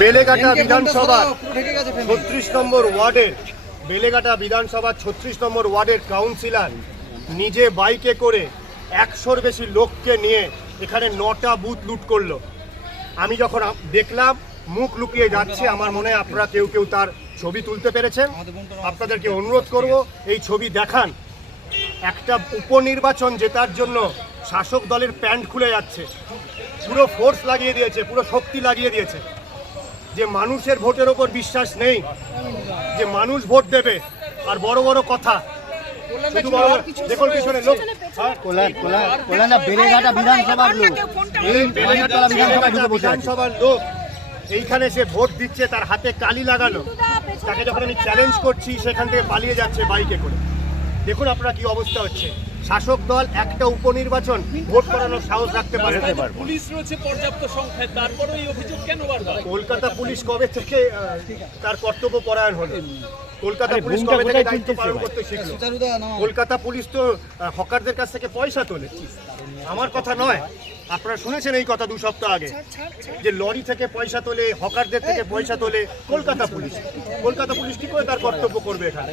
বেলেঘাটা বিধানসভা ছত্রিশ নম্বর ওয়ার্ডের বেলেঘাটা বিধানসভা ছত্রিশ নম্বর ওয়ার্ডের কাউন্সিলর নিজে বাইকে করে একশোর বেশি লোককে নিয়ে এখানে নটা বুথ লুট করল। আমি যখন দেখলাম মুখ লুকিয়ে যাচ্ছে আমার মনে হয় আপনারা কেউ কেউ তার ছবি তুলতে পেরেছেন। আপনাদেরকে অনুরোধ করব এই ছবি দেখান। একটা উপনির্বাচন জেতার জন্য শাসক দলের প্যান্ট খুলে যাচ্ছে। পুরো ফোর্স লাগিয়ে দিয়েছে পুরো শক্তি লাগিয়ে দিয়েছে। যে মানুষের ভোটের ওপর বিশ্বাস নেই যে মানুষ ভোট দেবে আর বড় বড় কথা। দেখুন পিছনে? লোক। বিধানসভার লোক বিধানসভার এইখানে সে ভোট দিচ্ছে তার হাতে কালি লাগানো। তাকে যখন আমি চ্যালেঞ্জ করছি সেখান থেকে পালিয়ে যাচ্ছে বাইকে করে। দেখুন আপনারা কি অবস্থা হচ্ছে। শাসক দল একটা উপনির্বাচন ভোট করানোর সাহস রাখতে পারে পুলিশ রয়েছে পর্যাপ্ত সংখ্যায় তারপরে এই অভিযোগ কেন বারবার? কলকাতা পুলিশ কবে থেকে তার কর্তব্য পরায়ণ হলো? কলকাতা পুলিশ কবে থেকে দায়িত্ব পালন করতে শিখলো? কলকাতা পুলিশ তো হকারদের কাছ থেকে পয়সা তোলে। আমার কথা নয় আপনারা শুনেছেন এই কথা দু সপ্তাহ আগে যে লরি থেকে পয়সা তোলে হকারদের থেকে পয়সা তোলে কলকাতা পুলিশ। কলকাতা পুলিশ কি করে তার কর্তব্য করবে এখানে?